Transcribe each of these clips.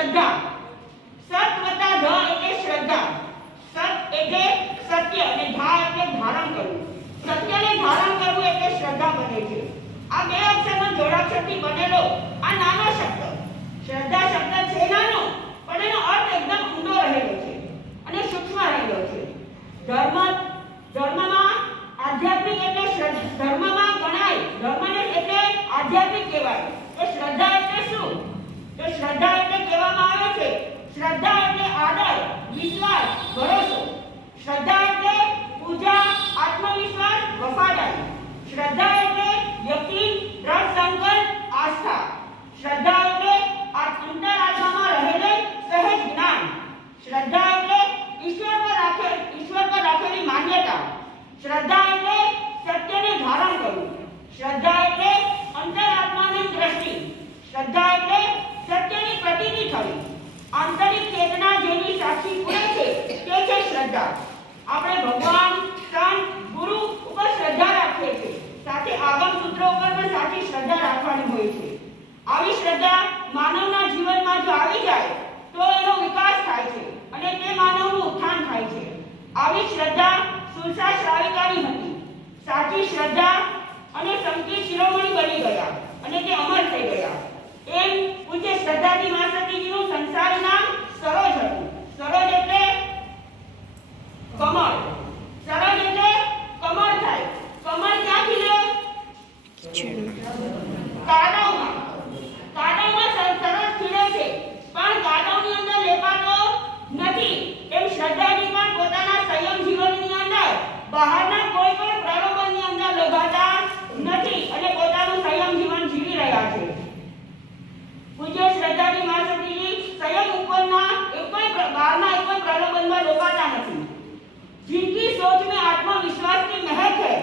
શ્રદ્ધા. સત વત્તા ધ એટલે શ્રદ્ધા. સત એટલે સત્ય અને ધા એટલે ધારણ કરવું. સત્યને ધારણ કરવું એટલે શ્રદ્ધા બને છે. આ બે અક્ષરનો જોડાક્ષરથી બનેલો આ નાનો શબ્દ શ્રદ્ધા શબ્દ છે નાનો, પણ એનો અર્થ એકદમ ઊંડો રહેલો છે અને સૂક્ષ્મ રહેલો છે. ધર્મમાં આધ્યાત્મિક એટલે ધર્મમાં ગણાય, ધર્મને એટલે આધ્યાત્મિક કહેવાય. તો શ્રદ્ધા એટલે શું? તો શ્રદ્ધા એટલે કહેવામાં આવે છે શ્રદ્ધા એટલે આદર, વિશ્વાસ, ભરોસો. શ્રદ્ધા એટલે પૂજા, આત્મવિશ્વાસ, વફાદારી. શ્રદ્ધા એટલે યકીન, દ્રઢ સંકલ્પ, આસ્થા. શ્રદ્ધા એટલે અંતરાત્મામાં રહેલું સહેજ જ્ઞાન. શ્રદ્ધા એટલે ઈશ્વર પર રાખેલી માન્યતા. શ્રદ્ધા એટલે સત્યને ધારણ કરવું. શ્રદ્ધા એટલે અંતરાત્માની દ્રષ્ટિ. શ્રદ્ધા એટલે સત્યની પ્રતીતિ થવી. આંતરિક ચેતના જેની સાક્ષી પૂરે છે તે છે શ્રદ્ધા. આપણે ભગવાન, સંત, ગુરુ ઉપર શ્રદ્ધા રાખીએ છીએ, સાથે આગમ સૂત્રો ઉપર પણ સાચી શ્રદ્ધા રાખવાની હોય છે. આવી શ્રદ્ધા માનવના જીવનમાં જો આવી જાય તો એનો વિકાસ થાય છે અને તે માનવનું ઉત્થાન થાય છે. આવી શ્રદ્ધા સુરસા શ્રાવિકાની હતી. સાચી શ્રદ્ધા અને સંકિત શિરોમણી બની ગયા અને તે અમર થઈ ગયા. એમ પૂજ્ય શ્રદ્ધાજી મહાસતીજીનું સંસારી નામ સરોજ હતું. સરોજ એટલે કમળ. સરોજ એટલે કમળ થાય. કમળ ક્યાંથી લે? કાદવમાં. કાદવમાં સરોજ ખીલે છે, પણ કાદવની અંદર લેપાતો નથી. એમ શ્રદ્ધાજી પણ પોતાના સંયમ જીવનની અંદર બહારના કોઈ પણ પ્રલોભનની અંદર લોભાતા નથી અને પોતાનું સંયમ જીવન જીવી રહ્યા છે. પૂજ્ય શ્રદ્ધાજી મહાસતીજી સંયમ ઉપરના બહારના એક પણ प्रलोभन लोभाता नहीं. जिनकी सोच में आत्मविश्वास की महक है,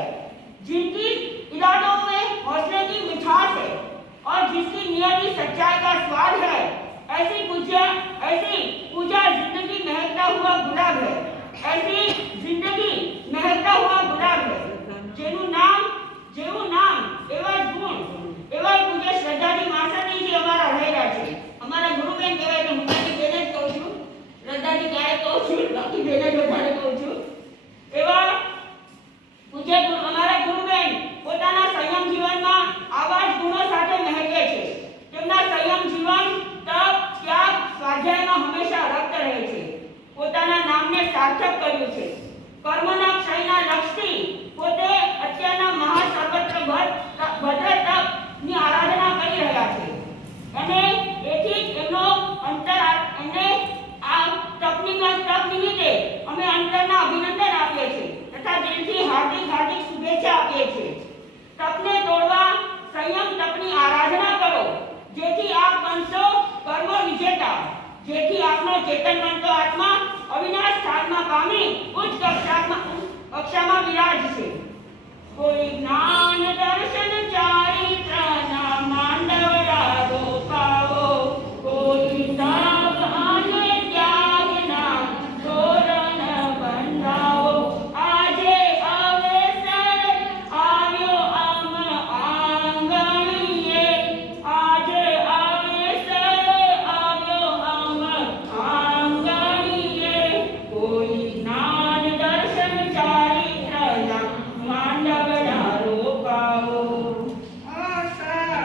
जिनकी इरादों में हौसले की मिठास है और जिसकी नियति सच्चाई का स्वाद है, ऐसी पूजा जिंदगी महकता हुआ गुलाब है. ऐसी जिंदगी महकता हुआ गुलाब है. જેનું નામ એવા ગુણ એવા પૂજ્ય શ્રદ્ધાજી માસાજી અમારા રહેલા છે. અમારા ગુરુબેન કહેવાય તો હું મારી બેને જ કહું છું, શ્રદ્ધાજી ક્યારે કહું છું, બાકી બેને જ વધારે કહું છું. એવા પૂજ્ય અમારા ગુરુબેન પોતાના સંયમ જીવનમાં આવા જ ગુણો સાથે મહેકે છે. તેમના સંયમ જીવન તપ ત્યાગ સ્વાધ્યાયમાં હંમેશા રક્ત રહે છે. પોતાના નામને સાર્થક કર્યું છે. કર્મના ક્ષયના લક્ષથી પોતે અત્યારના મહાસર્વત્ર ભદ્ર તપની આરાધના કરી રહ્યા છે અને એથી એમનો એમને આ તપ નિમિત્તે અમે અંતરના અભિનંદન આપીએ છીએ તથા દિલથી હાર્દિક શુભેચ્છા આપીએ છીએ. તપને તોડવા સંયમ તપની આરાધના કરો, જેથી આપ બનશો કર્મ વિજેતા, જેથી આપનો ચેતનવંતો આત્મા અવિનાશ સ્થાનમાં પામી ઉચ્ચ કક્ષામાં વિરાજશે. કોઈ જ્ઞાન દર્શન ચારિત્રના માંડવડા રોપાવો, કોઈ તાપ અને ત્યાગના તોરણ બંધાવો. આજે અવસર આવ્યો આમ આંગણીએ, આજે અવસર આવ્યો આમ આંગણીએ. કોઈ જ્ઞાન દર્શન ચારિત્રના માંડવડા રોપાવો. આશા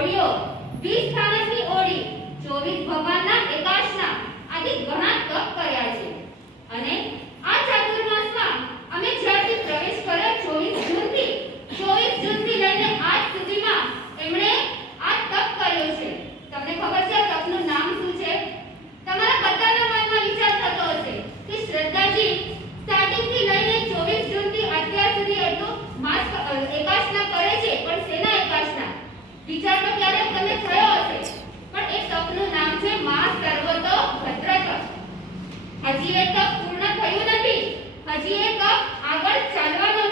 ઓળીઓ, 20 સ્થાનકની ઓળી, 24 ભગવાનના એકાશના આદિ ઘણા તપ કર્યા છે. અને આ ચાતુર્માસમાં અમે જ્યારથી પ્રવેશ કર્યો 24 જૂનથી લઈને આજ સુધીમાં એમણે આ તપ કર્યો છે. તમને ખબર છે આ તપનું નામ શું છે? તમારા બધાના મનમાં વિચાર થતો હશે કે શ્રદ્ધાજી સ્ટાર્ટિંગથી લઈને 24 જૂનથી અત્યાર સુધી એટલું માસ એકાશના કરે છે, પણ શેના એકાશના? વિચાર તો ક્યારેક તમને થયો હશે, પણ એ તપનું નામ છે મા સર્વતો ભદ્ર તપ. હજી એ તપ પૂર્ણ થયું નથી, હજી એ તપ આગળ ચાલવાનો